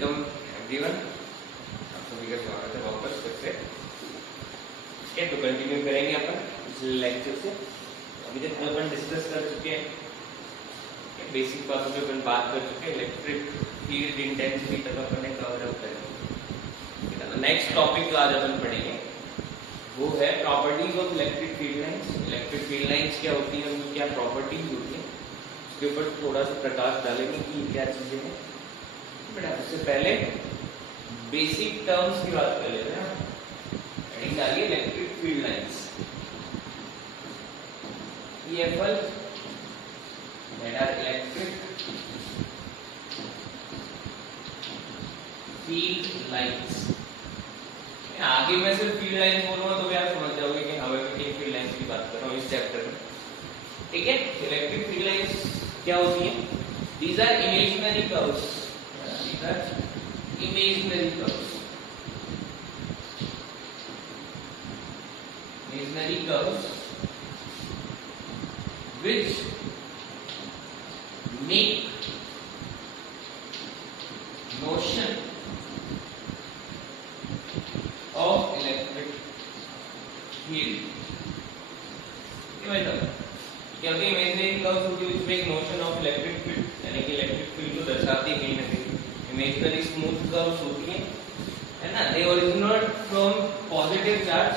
Welcome everyone, आप सभी का स्वागत है वापस फिर से। ठीक है, तो कंटिन्यू करेंगे अपन पिछले लेक्चर से। अभी तक अपन डिस्कस कर चुके हैं बेसिक बातों पे, अपन बात कर चुके हैं। इलेक्ट्रिक फील्ड इंटेंसिटी तक अपन ने कवर अप कर। नेक्स्ट टॉपिक जो आज अपन पढ़ेंगे वो है properties of electric field lines. Electric field lines क्या होती है, उनकी क्या प्रॉपर्टीज होती है, उसके ऊपर थोड़ा सा प्रकाश डालेंगे कि क्या चीजें हैं। बेटा उससे पहले बेसिक टर्म्स की बात कर लेते हैं। हेडिंग डालिए electric field lines. EFL that are electric field lines। आगे मैं सिर्फ फील्ड लाइन बोलूंगा तो भी आप समझ जाओगे कि हाँ मैं फील्ड लाइंस की बात कर रहा हूँ इस चैप्टर में। ठीक है, इलेक्ट्रिक फील्ड लाइंस क्या होती है? These are imaginary curves। These are imaginary curves। Imaginary curves which make motion of electric field। क्या होती है? इमेजिनरी कर्व्स होती है which make motion of electric field, यानी कि इलेक्ट्रिक फील्ड को दर्शाती है कहीं ना कहीं। इमेजिनरी स्मूथ कर्व्स होती है ना। They originate from positive charge,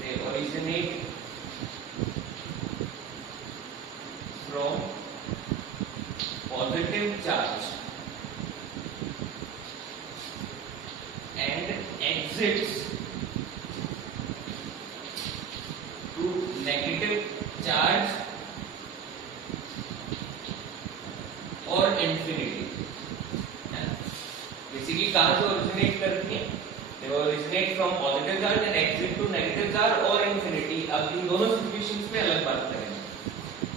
they originate from positive charge and exits to negative charge or infinity। Basically कहाँ से ओरिजिनेट करती है? they originate from positive charge and exit to negative charge or infinity। अब इन दोनों situations में अलग बात करेंगे,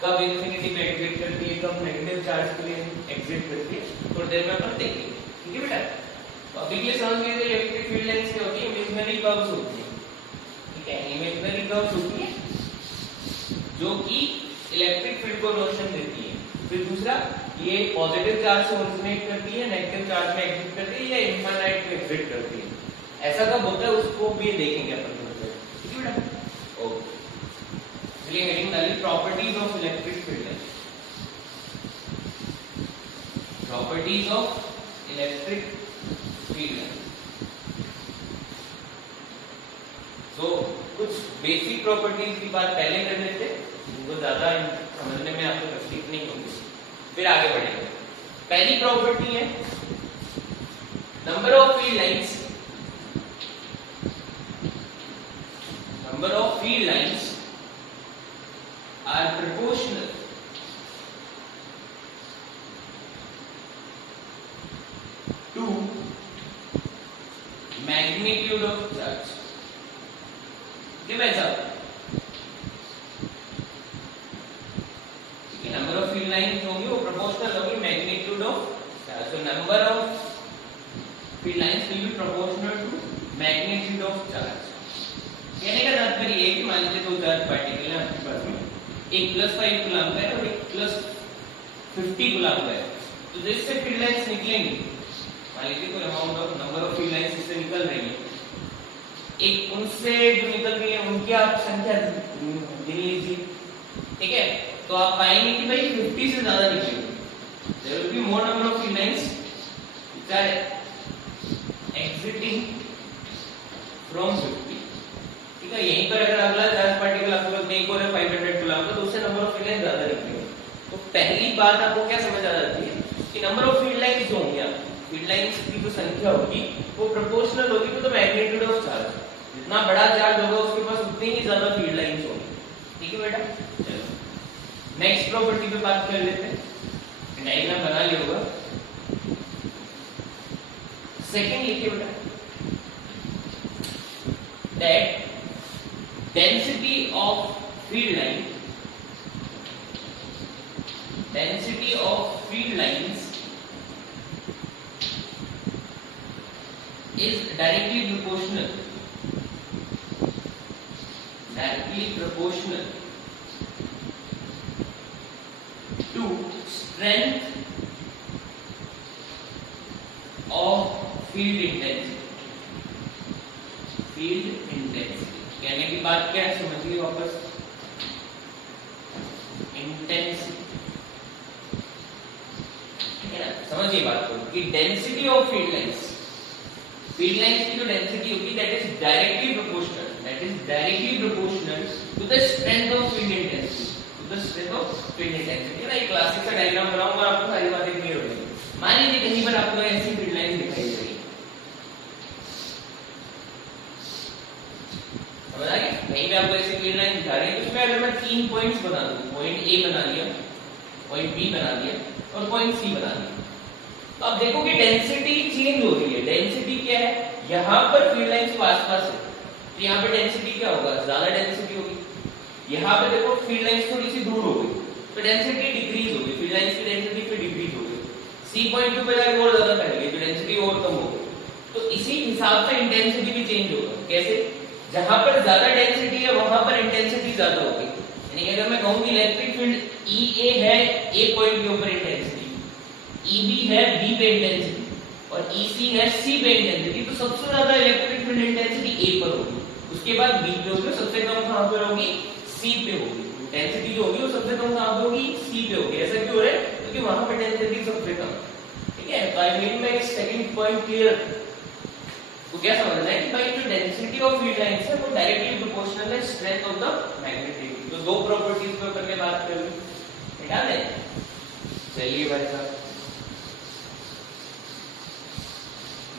कब इन्फिनिटी में एग्जिट करती है, कब नेगेटिव चार्ज के लिए एग्जिट करती है, थोड़ी देर में अपन देखेंगे। ठीक है बेटा, तो अभी के लिए समझ लीजिए इलेक्ट्रिक फील्ड लाइंस क्या होती है? इमेजिनरी कर्व्स होती है। ठीक है, इमेजिनरी कर्व्स होती है जो कि इलेक्ट्रिक फील्ड को मोशन देती है। फिर दूसरा, ये पॉजिटिव चार्ज से ओरिजिनेट करती है, नेगेटिव चार्ज में एग्जिट करती है या इनफाइनाइट में एग्जिट करती है। ऐसा कब होता है उसको भी देखेंगे अपन। ठीक है बेटा, ओके। चलिए हेडिंग डालिए properties of electric field lines. Properties of electric field lines. तो कुछ बेसिक प्रॉपर्टीज की बात पहले कर लेते हैं, उनको ज्यादा समझने में आपको तकलीफ नहीं होगी, फिर आगे बढ़ेंगे। पहली प्रॉपर्टी है number of field lines. Number of field lines are proportional to magnitude of charge. Number of field lines होंगी वो प्रोपोर्शनल होगी मैग्नीट्यूड ऑफ चार्ज। तो number of field lines will be proportional to magnitude of charge. कहने का तात्पर्य ये कि मान लीजिए दो चार्ज पार्टिकल है आपके पास में, एक +5 कूलम्ब है और एक +50 कूलम्ब है। तो जिससे फील्ड लाइंस निकलेंगी, मान लीजिए कोई amount of number of field lines इससे निकल रही है, एक उनसे जो निकल रही है उनकी आप संख्या गिन लीजिए। ठीक है, तो आप पाएंगे कि भाई 50 से ज्यादा निकलेगी। There will be more number of field lines which are exiting from 50। ठीक है, यहीं पर अगर अगला चार्ज पार्टिकल आपके पास एक और है 500 कूलम्ब का, तो उससे नंबर ऑफ फील्ड लाइंस ज्यादा निकलेगी। तो पहली बात आपको क्या समझ आ जाती है कि नंबर ऑफ फील्ड लाइंस जो होंगे, फील्ड लाइंस की जो संख्या होगी वो प्रोपोर्शनल होगी to the magnitude of charge. जितना बड़ा चार्ज होगा उसके पास उतनी ही ज्यादा फील्ड लाइंस होगी। ठीक है बेटा, चलो नेक्स्ट प्रॉपर्टी पे बात कर लेते हैं। डायग्राम बना लिया होगा। सेकंड लिखिए बेटा, that density of field line, density of field lines is directly proportional to strength field intensity. Field intensity कहने की बात क्या है समझिए वापस। इंटेंसिटी, ठीक है ना, समझिए बात को कि density of field lines, field lines की जो डेंसिटी होगी that is directly proportional, that is directly proportional to the strength of field intensity, to the strength of field intensity. ना एक क्लासिक का डायग्राम बनाऊंगा आपको सारी बातें क्लियर हो जाएंगी। मान लीजिए कहीं पर आपको ऐसी फील्ड लाइन दिखाई दे रही है, समझ आ गया, कहीं पे आपको ऐसी फील्ड लाइन दिखा रही है, उसमें अगर मैं 3 पॉइंट्स बना दूं, पॉइंट ए बना लिया, पॉइंट बी बना लिया और पॉइंट सी बना लिया, तो आप देखो कि डेंसिटी चेंज हो रही है। डेंसिटी क्या है, यहां पर फील्ड लाइंस आसपास है तो यहां पे डेंसिटी क्या होगा, ज्यादा डेंसिटी होगी। यहां पे देखो फील्ड लाइंस थोड़ी सी दूर हो गई तो डेंसिटी डिक्रीज होगी, फील्ड लाइंस की डेंसिटी फिर डिक्रीज हो गई। सी पॉइंट पे जाके और ज्यादा फैल गई तो डेंसिटी और कम हो गई। तो इसी हिसाब से इंटेंसिटी भी चेंज होगा। कैसे, जहां पर ज्यादा डेंसिटी है वहां पर इंटेंसिटी ज्यादा होगी। यानी अगर मैं कहूं कि इलेक्ट्रिक फील्ड EA है ए पॉइंट के ऊपर इंटेंसिटी, EB है बी पे इंटेंसिटी और EC है सी पे इंटेंसिटी, तो सबसे ज्यादा इलेक्ट्रिक फील्ड इंटेंसिटी ए पर होगी, उसके बाद बी पे होगी, सबसे कम कहां पर होगी, सी पे होगी। डेंसिटी जो होगी वो सबसे कम कहां पे होगी, सी पे होगी। ऐसा क्यों हो रहा है, क्योंकि वहां पर डेंसिटी सबसे कम। ठीक है, तो आई मीन मैं सेकंड पॉइंट क्लियर। तो क्या समझना है कि भाई जो डेंसिटी ऑफ फील्ड लाइंस है वो डायरेक्टली प्रोपोर्शनल है स्ट्रेंथ ऑफ द मैग्नेटिक। तो दो प्रॉपर्टीज पे ऊपर के बात कर ली, हटा दे। चलिए भाई साहब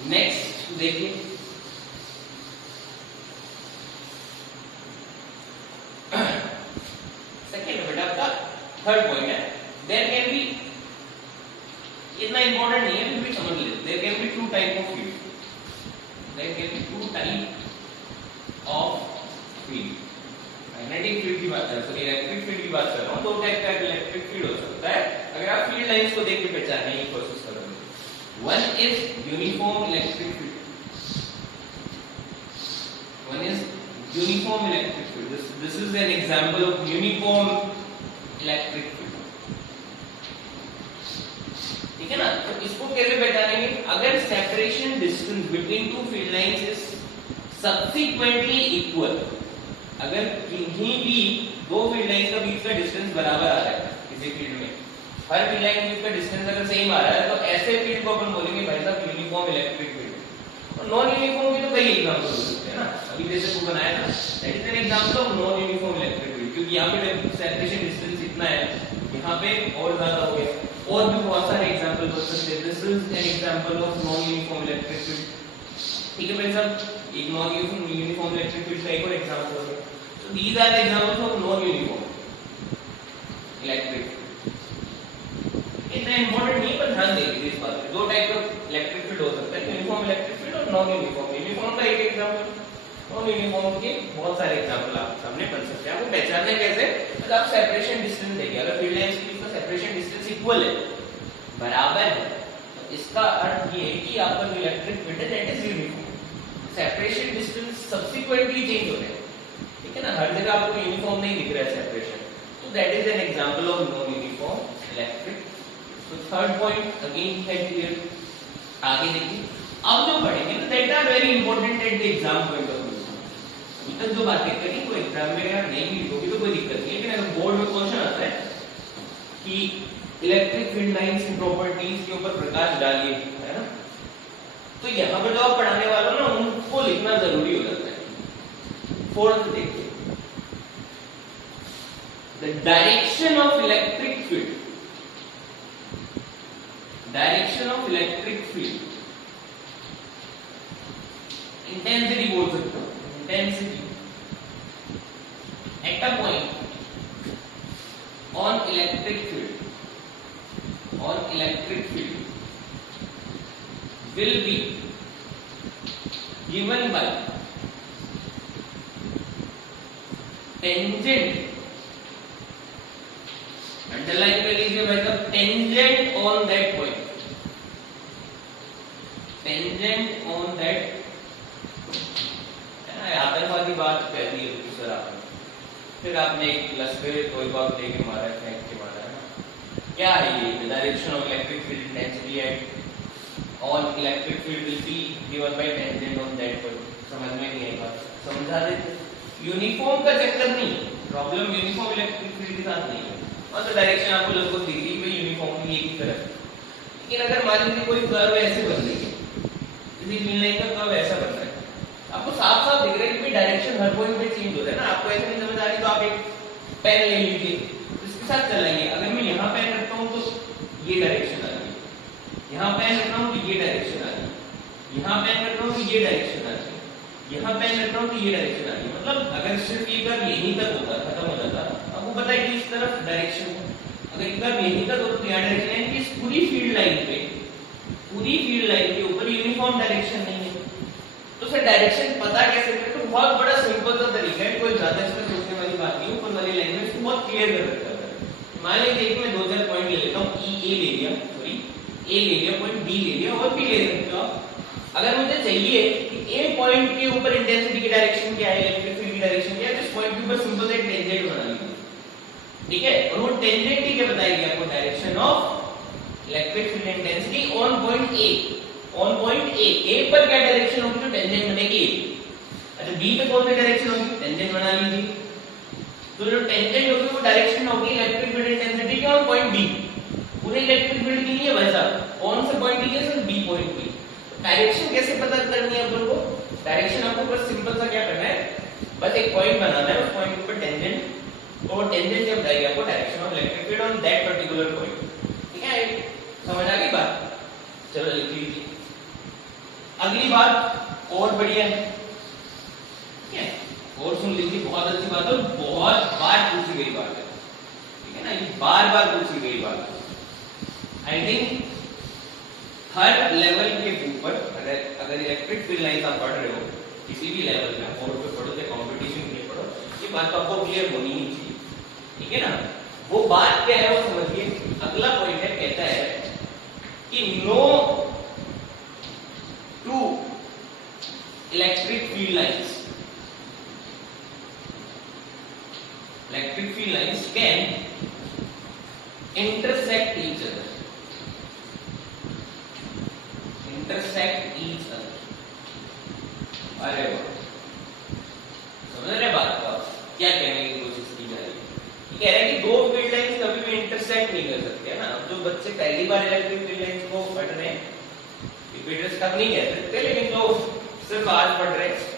नेक्स्ट देखिए, सेकंड बेटा आपका थर्ड पॉइंट है, देयर कैन बी, इतना इंपॉर्टेंट नहीं है फिर भी समझ लीजिए, there can be two type of field, there can be two type of field. Magnetic field की बात कर, सॉरी इलेक्ट्रिक फील्ड की बात कर रहा हूं। दो टाइप का इलेक्ट्रिक फील्ड हो सकता है अगर आप फील्ड लाइंस को देख के पहचानने की कोशिश करोगे। One is uniform electric field, one is uniform electric field. This is an example of uniform electric field. ठीक है ना, तो इसको कैसे पहचानेंगे, अगर separation distance between two field lines is subsequently equal, अगर कहीं भी दो फील्ड लाइंस का बीच का डिस्टेंस बराबर आ रहा है किसी फील्ड में, हर फील्ड लाइन के बीच का डिस्टेंस अगर सेम आ रहा है तो ऐसे फील्ड को अपन बोलेंगे भाई साहब यूनिफॉर्म इलेक्ट्रिक फील्ड। और नॉन यूनिफॉर्म की तो कई एग्जांपल हो सकते हैं ना, अभी जैसे तू बनाया ना, that is an example of non uniform electric field, क्योंकि यहां पे सेपरेशन डिस्टेंस इतना है, यहां पे और ज्यादा हो गया। और भी बहुत सारे एग्जांपल हो सकते हैं। This is an example of non uniform electric field. ठीक है भाई साहब, एक नॉन यूनिफॉर्म इलेक्ट्रिक फील्ड का एक और एग्जांपल हो गया। So these are the examples of non uniform electric. इतना इंपॉर्टेंट नहीं पर ध्यान देंगे इस बात पे। दो टाइप का इलेक्ट्रिक फील्ड हो सकता है, यूनिफॉर्म इलेक्ट्रिक फील्ड और नॉन यूनिफॉर्म। यूनिफॉर्म का एक एग्जांपल, नॉन यूनिफॉर्म के बहुत सारे एग्जांपल आप सामने बन सकते हैं। आपको पहचानना कैसे, तो आप सेपरेशन डिस्टेंस देखिए, अगर फील्ड लाइंस के बीच का सेपरेशन डिस्टेंस इक्वल है, बराबर है, तो इसका अर्थ ये है कि आपका जो इलेक्ट्रिक फील्ड है that is uniform. Separation distance subsequently change हो रहा है, ठीक है ना, हर जगह आपको यूनिफॉर्म नहीं दिख रहा है सेपरेशन, तो that is an example of non uniform electric. तो थर्ड पॉइंट अगेन है क्लियर। आगे देखिए, अब जो पढ़ेंगे ना that are very important at the exam point of view. अभी तक जो बातें करी वो एग्जाम में अगर नहीं भी लिखोगे तो कोई दिक्कत नहीं है, लेकिन अगर बोर्ड में क्वेश्चन आता है कि इलेक्ट्रिक फील्ड लाइंस की प्रॉपर्टीज के ऊपर प्रकाश डालिए, है ना, तो यहाँ पर जो आप पढ़ाने वाले हो ना उनको लिखना जरूरी हो जाता है। फोर्थ देखिए, the direction of electric field, direction of electric field, intensity बोल सकते हो, intensity at a point on electric field, on electric field will be given by tangent, underline कर लीजिए भाई साहब, tangent on that point, tangent on that, आतंकवादी बात कह दी है सर आपने, फिर आपने एक प्लस पे कोई बात लेके मारा है, फेंक के मारा है ना, क्या है ये direction of electric field intensity है और electric field will be given by tangent on that point. समझ में नहीं आएगा समझा देते। यूनिफॉर्म का चक्कर नहीं, प्रॉब्लम यूनिफॉर्म इलेक्ट्रिक फील्ड के साथ नहीं है। और तो डायरेक्शन आपको लगभग दिख रही है यूनिफॉर्मली एक ही तरफ। लेकिन अगर मान लीजिए कोई कर्व ऐसे बन रही है, किसी फील्ड लाइन का कर्व ऐसा बन रहा है, आपको साफ साफ दिख रहा है कि डायरेक्शन हर पॉइंट पे चेंज हो रहा है ना। आपको ऐसे नहीं समझ आ रही तो आप एक पेन ले लीजिए, इसके साथ चलाइए। अगर मैं यहाँ पेन रखता हूँ तो ये डायरेक्शन आ रही है, यहाँ पेन रख रहा हूँ तो ये डायरेक्शन आ रही है, यहाँ पेन रख रहा हूँ तो ये डायरेक्शन आ रही है, यहाँ पेन रख रहा हूँ तो ये डायरेक्शन आ रही है। मतलब अगर सिर्फ ये कर्व यहीं तक होता खत्म हो जाता, आपको पता है कि इस तरफ डायरेक्शन है, अगर ये कर्व यहीं तक होता तो यहाँ डायरेक्शन है कि इस पूरी फील्ड लाइन पे, पूरी फील्ड लाइन के ऊपर यूनिफॉर्म डायरेक्शन नहीं है। तो सर डायरेक्शन पता कैसे करें? तो बहुत बड़ा सिंपल सा तरीका है, कोई ज्यादा इसमें सोचने वाली बात नहीं, ऊपर वाली लैंग्वेज को बहुत क्लियर कर रखा है। मान लीजिए कि मैं दो चार पॉइंट ले लेता हूँ, ए ले लिया, सॉरी ए ले लिया, पॉइंट बी ले लिया, और भी ले सकते हो आप। अगर मुझे चाहिए कि ए पॉइंट के ऊपर इंटेंसिटी की डायरेक्शन क्या है, इलेक्ट्रिक फील्ड की डायरेक्शन क्या है, जिस पॉइंट के ऊपर सिंपल सा टेंजेंट बना लीजिए, ठीक है। और वो टेंजेंट ही क्या बताएगी आपको? Direction of electric field intensity on point A. On point A पर क्या डायरेक्शन होगी जो टेंजेंट बनेगी? अच्छा बी पे कौन सी डायरेक्शन होगी? टेंजेंट बना लीजिए। तो जो टेंजेंट होगी वो डायरेक्शन होगी इलेक्ट्रिक फील्ड इंटेंसिटी के ऑन पॉइंट बी। पूरे इलेक्ट्रिक फील्ड के लिए वैसा कौन सा पॉइंट है? सर बी पॉइंट पे। डायरेक्शन कैसे पता करनी है अपन को? डायरेक्शन आपको बस सिंपल सा क्या करना है, बस एक पॉइंट बनाना है, उस पॉइंट पर टेंजेंट, और टेंजेंट क्या बताएगी आपको? Direction of electric field on that particular point. ठीक है, समझ आ गई बात? चलो लिख लीजिए। अगली बात और बढ़िया है, ठीक है, और सुन लीजिए, बहुत अच्छी बात है, बहुत बार पूछी गई बात है, ठीक है ना, ये बार बार पूछी गई बात है। आई थिंक हर लेवल के ऊपर अगर इलेक्ट्रिक फील्ड लाइन आप पढ़ रहे हो किसी भी लेवल पे, बोर्ड पे पढ़ो या कंपटीशन के लिए पढ़ो, ये बात तो आपको क्लियर होनी ही चाहिए, ठीक है ना। वो बात क्या है वो समझिए। अगला पॉइंट है, कहता है कि no two electric field lines, electric field lines can intersect each other, intersect each other। अरे वाह, समझ रहे बात को? क्या कहने की कोशिश की जा रही है? कह रहे हैं कि दो फील्ड लाइंस कभी भी इंटरसेक्ट नहीं कर सकते, है ना। अब जो बच्चे पहली बार इलेक्ट्रिक फील्ड लाइंस को पढ़ रहे हैं, रिपीटर्स तक नहीं कह सकते, लेकिन जो सिर्फ आज पढ़ रहे हैं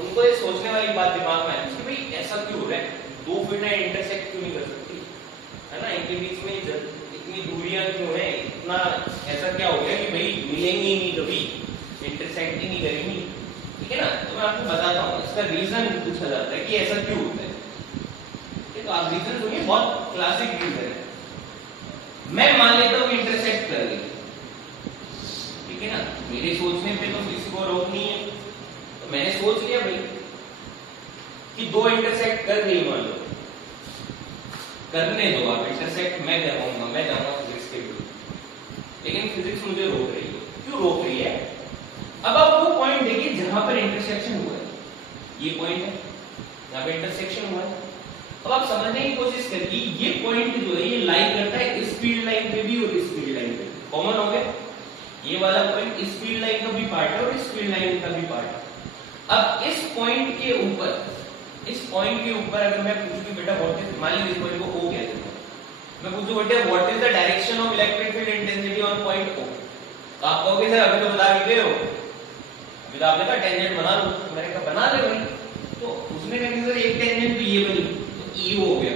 उनको ये सोचने वाली बात दिमाग में है कि भाई ऐसा क्यों हो रहा है, दो फील्ड इंटरसेक्ट क्यों नहीं कर सकती, है ना, इनके बीच में इतनी दूरियां क्यों है, इतना ऐसा क्या हो गया कि भाई मिलेंगी ही नहीं, कभी इंटरसेक्ट ही नहीं करेंगी, ठीक है ना। तो मैं आपको बताता हूँ इसका रीजन पूछा जाता है कि ऐसा क्यों होता है। तो आप रीजन सुनिए, बहुत क्लासिक रीजन है। मैं मान लेता हूँ इंटरसेक्ट कर रही, ठीक है ना, मेरे सोचने पे तो किसी को रोक नहीं है, तो मैंने सोच लिया भाई कि दो इंटरसेक्ट कर रही, मान लो, करने दो आप इंटरसेक्ट, मैं जाऊंगा, मैं जाऊंगा फिजिक्स के लिए, लेकिन फिजिक्स मुझे रोक रही है। क्यों रोक रही है? अब आप वो पॉइंट देखिए जहां पर इंटरसेक्शन हुआ है, ये पॉइंट है जहां पे इंटरसेक्शन हुआ है। अब आप समझने की कोशिश करिए, ये पॉइंट जो है ये लाई करता है इस फील्ड लाइन पे भी और इस फील्ड लाइन पे, कॉमन हो गया। ये वाला पॉइंट इस फील्ड लाइन का भी पार्ट है और इस फील्ड लाइन का भी पार्ट है। अब इस पॉइंट के ऊपर, इस पॉइंट के ऊपर अगर मैं पूछूं बेटा व्हाट इज, मान लीजिए इस पॉइंट को O कहते हैं, मैं पूछूं बेटा what is the direction of electric field intensity on point O, तो आप कहोगे सर अभी तो बता ही हो, अभी तो आपने कहा टेंजेंट बना लो, मैंने कहा बना ले भाई। तो उसने कहा सर एक टेंजेंट तो ये बनी तो E हो गया,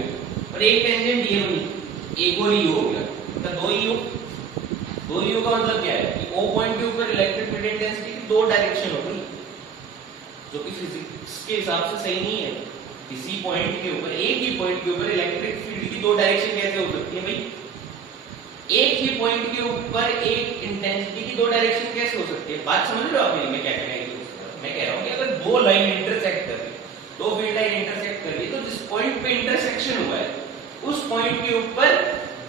और एक टेंजेंट ये बनी एक और E हो गया, मतलब दो E हो। दो E का मतलब क्या है कि O पॉइंट के ऊपर इलेक्ट्रिक फील्ड इंटेंसिटी की दो डायरेक्शन हो गई, जो कि फिजिक्स के हिसाब से सही नहीं है। किसी पॉइंट के ऊपर, एक ही पॉइंट के ऊपर इलेक्ट्रिक फील्ड की दो डायरेक्शन कैसे हो सकती है भाई? एक ही पॉइंट के ऊपर एक इंटेंसिटी की दो डायरेक्शन कैसे हो सकती है? बात समझ रहे हो आप? मैं क्या कह रहा हूँ, मैं कह रहा हूँ कि अगर दो लाइन इंटरसेक्ट कर रही, दो फील्ड लाइन इंटरसेक्ट कर रही, तो जिस पॉइंट पे इंटरसेक्शन हुआ है उस पॉइंट के ऊपर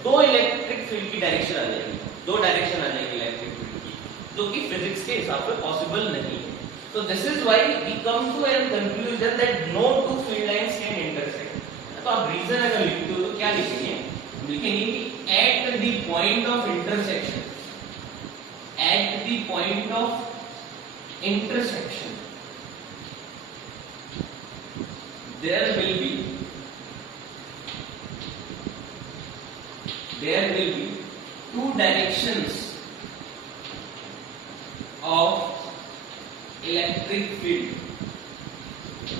दो इलेक्ट्रिक फील्ड की डायरेक्शन आ जाएगी, दो डायरेक्शन आ जाएगी इलेक्ट्रिक फील्ड की, जो कि फिजिक्स के हिसाब से पॉसिबल नहीं है। So this is why we come to a conclusion that no two field lines can intersect। तो आप रीजन अगर लिखते हो तो क्या लिखेंगे? लिखेंगे कि at the point of intersection, at the point of intersection there will be two directions of electric field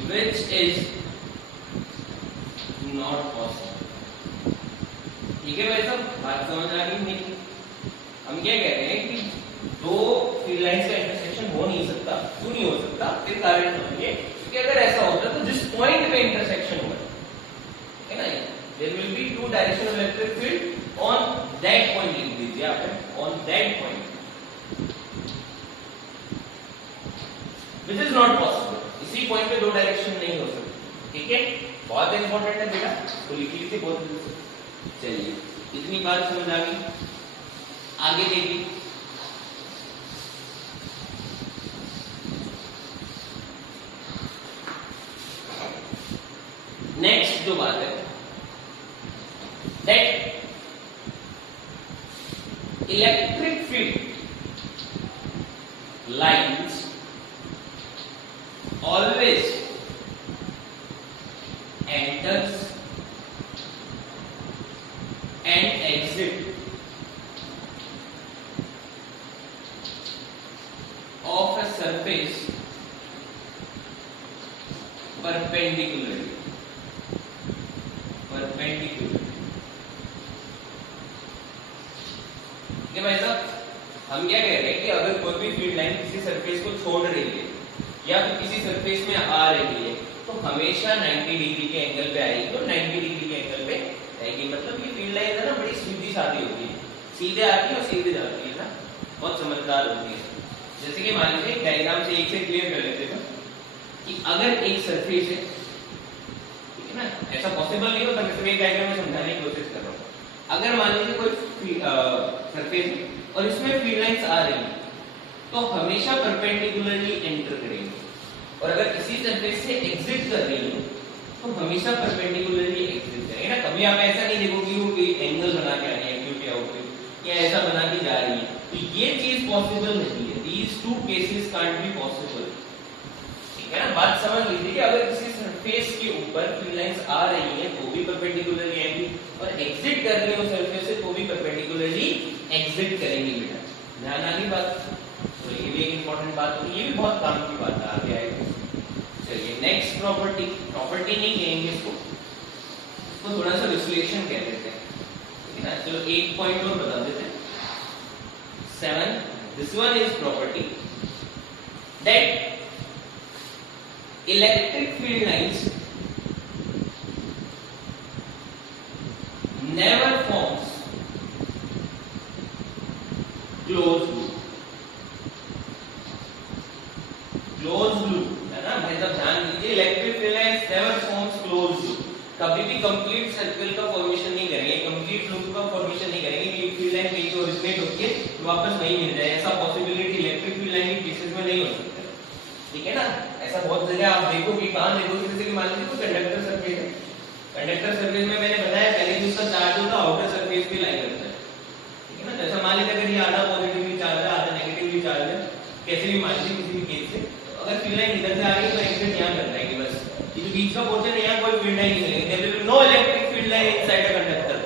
which is not possible. ठीक है भाई साहब, बात समझ आ गई नहीं? हम क्या कह रहे हैं कि दो फील्ड लाइंस का इंटरसेक्शन हो नहीं सकता. क्यों नहीं हो सकता? फिर कारण समझिए कि अगर ऐसा होता तो जिस पॉइंट पे इंटरसेक्शन हुआ है ना, there will be two direction of electric field on that point. लिख दीजिए आप on that point which is not possible. इसी पॉइंट पे दो डायरेक्शन नहीं हो सकती. ठीक है, बहुत इंपॉर्टेंट है बेटा, तो लिख लीजिए बहुत जल्दी से. चलिए, इतनी बात समझ आ गई. आगे देखिए, नेक्स्ट जो बात है that electric field lines always enters and exit of a surface perpendicularly. ठीक है भाई साहब, हम क्या कह रहे हैं कि अगर कोई भी फील्ड लाइन किसी सरफेस को छोड़ रही है या फिर किसी सरफेस में आ रही है तो हमेशा 90 डिग्री के एंगल पे आएगी. तो 90 डिग्री के एंगल पे आएगी, मतलब ये फील्ड लाइन है ना, बड़ी सीधी सादी होती है, सीधे आती है और सीधे जाती है ना, बहुत समझदार होती है. जैसे कि मान लीजिए डायग्राम से एक से क्लियर कर लेते हैं कि अगर एक सरफेस है, ठीक है ना, ऐसा पॉसिबल नहीं होता, मैं सिर्फ एक डायग्राम में समझाने की कोशिश कर रहा हूँ. अगर मान लीजिए कोई सरफेस है और इसमें फील्ड लाइंस आ रही है तो हमेशा परपेंडिकुलरली एंटर करेंगे, और अगर किसी सरफेस से एग्जिट कर रही है तो हमेशा परपेंडिकुलरली एग्जिट करेंगे ना. कभी आप ऐसा नहीं देखोगे वो कोई एंगल बना के आ रही है एक्टिविटी आउटपुट या ऐसा बना के जा रही है, तो ये चीज पॉसिबल नहीं है. These two cases can't be possible. ठीक है ना, बात समझ लीजिए कि अगर किसी सरफेस के ऊपर फील्ड लाइंस आ रही है तो भी परपेंडिकुलरली आएंगी और एग्जिट कर रही है उस सरफेस से तो भी परपेंडिकुलरली एग्जिट करेंगी. बेटा ध्यान आ गई बात? तो ये भी एक इंपॉर्टेंट बात होगी, ये भी बहुत काम की बात है, आगे आएगी. चलिए नेक्स्ट प्रॉपर्टी नहीं कहेंगे इसको थोड़ा सा विश्लेषण कह देते हैं. ठीक है ना, चलो एक पॉइंट और बता देते हैं. 7, this one is property that electric field lines never forms closed loop. closed loop है ना भाई साहब, ध्यान दीजिए. electric field lines never forms closed loop. कभी भी कंप्लीट सर्कल का फॉर्मेशन नहीं करेंगे, कंप्लीट लूप का फॉर्मेशन नहीं करेंगे कि फील्ड लाइन कहीं से ओरिजिनेट होती है तो वापस वहीं मिल जाए. ऐसा पॉसिबिलिटी इलेक्ट्रिक फील्ड लाइन के केसेस में नहीं हो सकता. ठीक है ना, ऐसा बहुत जगह आप देखो कि कहां देखोगे, जैसे कि मान लीजिए कोई कंडक्टर सरफेस है, कंडक्टर सरफेस में मैंने बताया पहले कि उसका चार्ज होता है आउटर सरफेस पे लाइन करता है. ठीक है ना, जैसा मान लीजिए अगर ये आधा पॉजिटिवली चार्ज है आधा नेगेटिवली चार्ज है, कैसे भी मान लीजिए किसी भी केस से, अगर फील्ड लाइन इधर से आ रही है तो एग्जिट यहां कर जाएगी. बस ये जो बीच का पोर्शन है यहां कोई फील्ड लाइन नहीं मिलेगी. There will be no electric field line inside a conductor.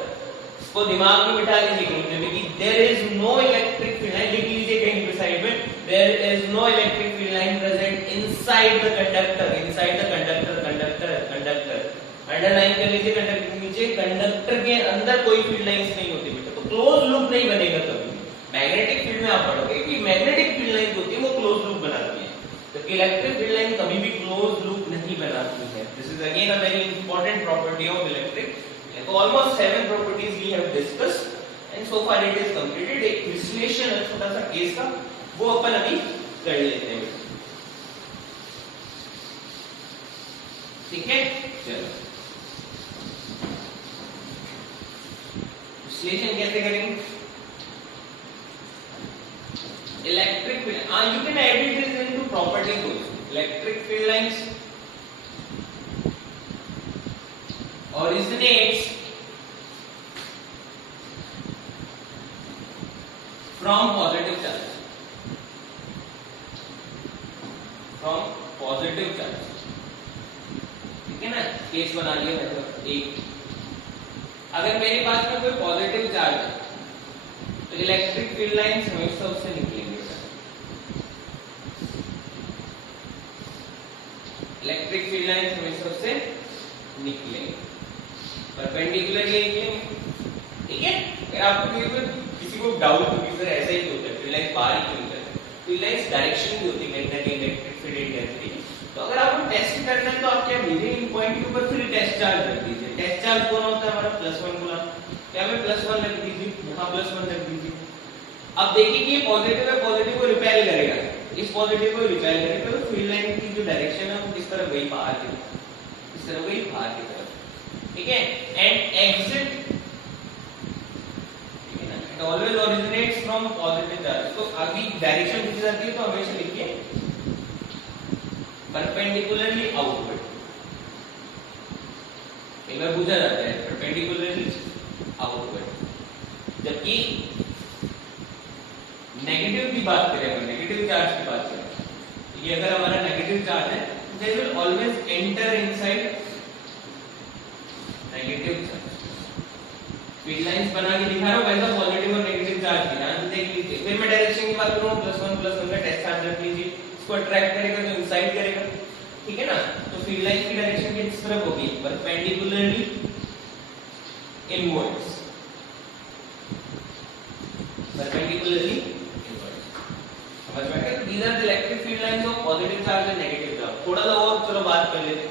इसको दिमाग में बिठा लीजिए कहीं पे कि there is no electric field line. लिख लीजिए कहीं पे साइड में, there is no electric field line present inside the conductor. Inside the conductor underline कर लीजिए. कंडक्टर के नीचे कंडक्टर के अंदर कोई फील्ड लाइंस नहीं होती बेटा, तो क्लोज लूप नहीं बनेगा कभी. मैग्नेटिक फील्ड में आप पढ़ोगे कि मैग्नेटिक फील्ड लाइन होती है वो क्लोज लूप बनाती है, तो इलेक्ट्रिक फील्ड लाइन कभी भी क्लोज लूप नहीं बनाती है. This is again a very important property of electric. तो almost 7 properties we have discussed and so far it is completed. एक विश्लेषण है छोटा सा केस का, वो अपन अभी कर लेते हैं. ठीक है, चलो विश्लेषण कैसे करेंगे? Electric field, you can add it into properties also. Electric field lines originates from positive charge. Case बना लिया मतलब एक। अगर मेरे पास में कोई पॉजिटिव चार्ज है तो इलेक्ट्रिक फील्ड लाइंस हमेशा उससे निकलेंगे। इलेक्ट्रिक फील्ड लाइंस हमेशा उससे निकलेंगे, परपेंडिकुलरली निकलेंगे। ठीक है, अगर आपको किसी को डाउट हो कि सर ऐसा ही होता है, फील्ड लाइंस बाहर ही क्यों होता है, फील्ड लाइंस डायरेक्शन भी होती है कहीं ना कहीं इलेक्ट्रिक फील्ड इंटेंसिटी। तो अगर आपको टेस्ट करना है तो आप क्या कीजिए, इन पॉइंट के ऊपर फिर टेस्ट चार्ज रख दीजिए। टेस्ट चार्ज कौन होता है हमारा +1 गुना, क्या में +1 रख दीजिए, यहाँ +1 रख दीजिए। अब देखिए कि पॉजिटिव है, पॉजिटिव को रिपेल करेगा, इस पॉजिटिव को रिपेल करेगा तो फील्ड लाइन की जो डायरेक्शन है वो किस तरफ गई, बाहर की तरफ, इस तरफ गई बाहर की तरफ। ठीक है, and exit always originates from positive charge. तो अभी डायरेक्शन किस तरह की, तो हमेशा लिखिए परपेंडिकुलरली आउटवर्ड। एक बार पूछा जाता है परपेंडिकुलरली आउटवर्ड। जबकि नेगेटिव की बात करें, नेगेटिव चार्ज की बात करें, ये अगर हमारा नेगेटिव चार्ज है they will always enter inside negative charge. Field lines बना के दिखा रहा हूं वैसा पॉजिटिव और नेगेटिव चार्ज की ध्यान देख लीजिए। फिर मैं डायरेक्शन की बात करूं, +1 का टेस्ट चार्ज रख लीजिए, इसको अट्रैक्ट करेगा तो इनसाइड करेगा। ठीक है ना, तो फील्ड लाइन की डायरेक्शन किस तरफ होगी, परपेंडिकुलरली इनवर्ड्स, परपेंडिकुलरली इनवर्ड्स। समझ में आया? These are the electric field lines of positive charge and negative charge. थोड़ा सा और चलो बात कर लेते हैं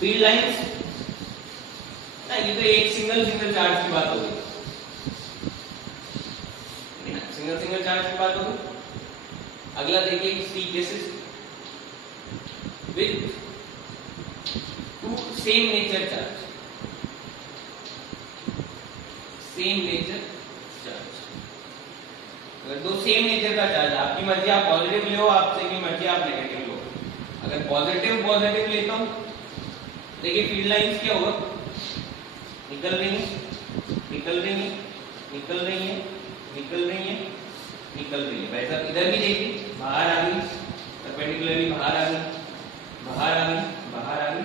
फील्ड लाइंस ना, ये तो एक सिंगल चार्ज की बात होगी, सिंगल चार्ज की बात होगी। अगला देखिए see cases with two same nature charge, same nature charge. अगर दो सेम नेचर का चार्ज, आपकी मर्जी आप पॉजिटिव ले हो, आपसे की मर्जी आप नेगेटिव लो। अगर पॉजिटिव लेता हूं, देखिए फील्ड लाइंस क्या होगा, निकल रही है, निकल रही है, निकल रही है, निकल रही है, निकल रही है। वैसा इधर भी देखिए, बाहर आ गई, परपेंडिकुलरली बाहर आ गई, बाहर आ गई, बाहर आ गई।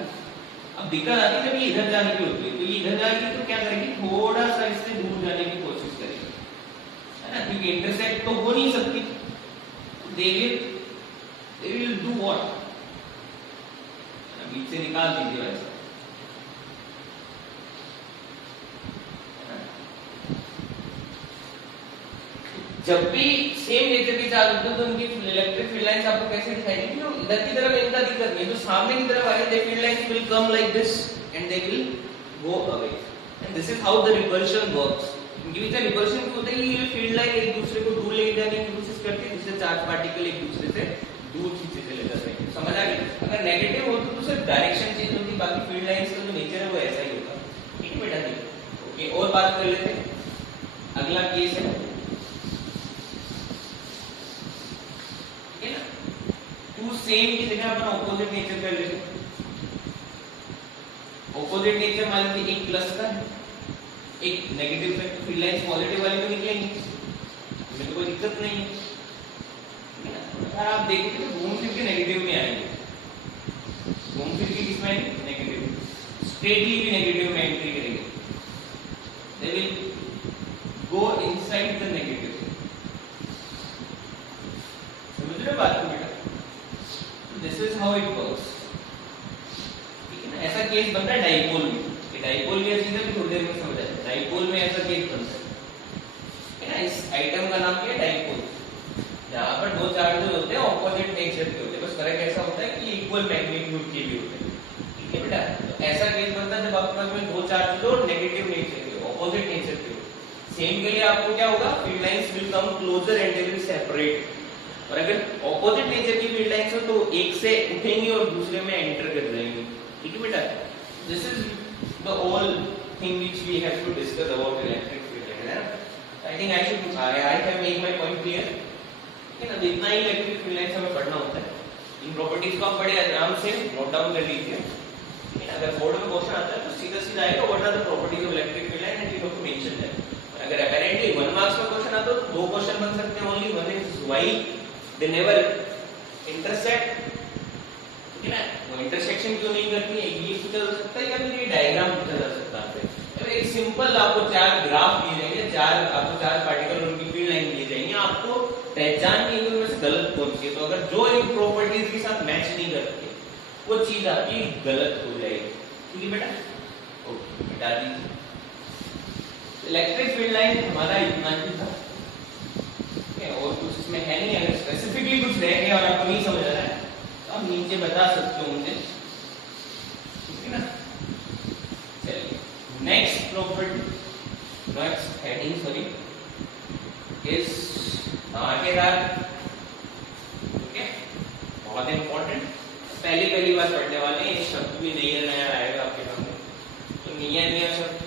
अब दिक्कत आती है जब ये इधर जाने की होती है, तो ये इधर जाएगी तो क्या करेगी, थोड़ा सा इससे दूर जाने की कोशिश करेगी, है ना, क्योंकि इंटरसेक्ट तो हो नहीं सकती। they will do what, बीच से निकाल दीजिए वैसा। जब भी सेम नेचर के चार्ज होते हैं तो उनकी इलेक्ट्रिक फील्ड लाइंस आपको कैसे दिखाई देंगी, इधर की तरफ इनका दिक्कत नहीं है, जो सामने की तरफ आए they field lines will come like this and they will go away, and this is how the repulsion works. इनके बीच में रिपल्शन क्यों होता है, ये फील्ड लाइन एक दूसरे को दूर लेके जाने की कोशिश करती है, जिससे चार्ज पार्टिकल एक दूसरे से दूर खींचे चले जाते हैं। समझ आ गई? अगर नेगेटिव हो तो सिर्फ डायरेक्शन चेंज होती, बाकी फील्ड लाइंस का जो नेचर है वो ऐसा ही होता है। ठीक है बेटा, देखो ओके, और बात कर लेते हैं। अगला केस है सेम की जगह अपन ऑपोजिट नेचर कर लेते हैं। ऑपोजिट नेचर मान लीजिए एक प्लस का है, एक नेगेटिव का, फील्ड लाइंस पॉजिटिव वाले में निकलेंगे, इसमें तो कोई दिक्कत नहीं है। अगर आप देखोगे तो घूम फिर के नेगेटिव में आएंगे, घूम फिर के किसमें आएंगे, नेगेटिव, स्ट्रेटली भी नेगेटिव में एंट्री करेंगे, दे will go inside the negative. समझ रहे बात को बेटा? This is how it works. ठीक है ना, ऐसा केस बन रहा है डाइपोल में, ये डाइपोल की चीज है, थोड़ी देर में समझ आएगा। डाइपोल में ऐसा केस बनता है ना, इस आइटम का नाम क्या है, डाइपोल, जहाँ पर दो चार्जेस होते हैं ऑपोजिट नेचर के होते हैं, बस फर्क ऐसा होता है कि इक्वल मैग्नीट्यूड के भी होते हैं। ठीक है बेटा, तो ऐसा केस बनता है जब आपके पास में दो चार्जेस हो नेगेटिव नेचर के, ऑपोजिट नेचर के हो। सेम के लिए आपको क्या होगा, field lines will come closer and they will separate. और अगर ऑपोजिट नेचर की फील्ड लाइंस हो तो एक से उठेंगी और दूसरे में एंटर कर जाएंगी। ठीक है बेटा, this is the whole thing which we have to discuss about electric field line. I think I have make my point clear. ठीक है ना, इतना ही इलेक्ट्रिक फील्ड लाइंस हमें पढ़ना होता है। इन प्रॉपर्टीज को आप बड़े आराम से नोट डाउन कर लीजिए। अगर बोर्ड में क्वेश्चन आता है तो सीधा आएगा, what are the properties of electric field line and you have to mention that. अगर अपेरेंटली 1 मार्क्स का क्वेश्चन आता तो दो क्वेश्चन बन सकते हैं, only one is why they never intersect, ठीक है ना, वो इंटरसेक्शन क्यों नहीं करती है, ये पूछा जा सकता है या फिर ये डायग्राम पूछा जा सकता है। एक सिंपल आपको चार ग्राफ दिए जाएंगे, आपको चार पार्टिकल उनकी फील्ड लाइन दी जाएंगी, आपको पहचाननी है उनमें से गलत कौन सी है। तो अगर जो इन प्रॉपर्टीज के साथ मैच नहीं करती है वो चीज आपकी गलत हो जाएगी। ठीक है बेटा, ओके बता दीजिए। इलेक्ट्रिक फील्ड लाइन हमारा इतना ही था, और कुछ इसमें है नहीं। अगर स्पेसिफिकली कुछ रह गया और आपको नहीं समझ आ रहा है तो आप नीचे बता सकते हो मुझे, ठीक है ना। चलिए next property, next heading sorry is मार्केदार। ओके, बहुत इंपॉर्टेंट, पहली बार पढ़ने वाले हैं, ये शब्द भी नया आएगा आपके सामने। तो नया शब्द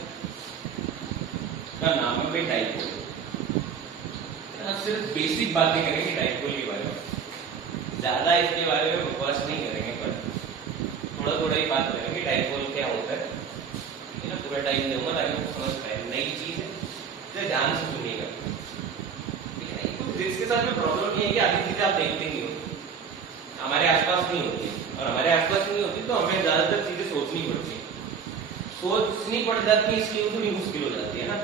का नाम है भाई डाइपोल। सिर्फ बेसिक बातें करेंगे डाइपोल के बारे में, ज्यादा इसके बारे में बकवास नहीं करेंगे, पर थोड़ा ही बात करेंगे डाइपोल क्या होता है ना। पूरा टाइम दूंगा ताकि आपको समझ पाए, नई चीज है तो ध्यान से सुनिएगा, ठीक है। तो जिसके साथ में प्रॉब्लम ये है कि आधी चीजें आप देखते नहीं हो, हमारे आसपास नहीं होती है, और हमारे आसपास नहीं होती तो हमें ज्यादातर चीजें सोचनी पड़ जाती है, इसलिए थोड़ी मुश्किल हो जाती है ना।